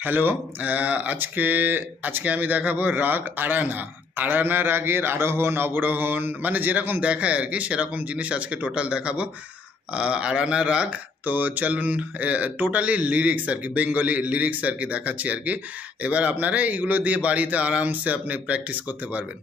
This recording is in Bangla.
হ্যালো। আজকে আজকে আমি দেখাবো রাগ আরানা। আরানা রাগের আরোহণ অবরোহণ মানে যেরকম দেখায় আর কি সেরকম জিনিস আজকে টোটাল দেখাবো। আরানা রাগ। তো চলুন, টোটালি লিরিক্স আর কি, বেঙ্গলি লিরিক্স আর কি দেখাচ্ছি আর কি। এবার আপনারা এইগুলো দিয়ে বাড়িতে আরামসে আপনি প্র্যাকটিস করতে পারবেন।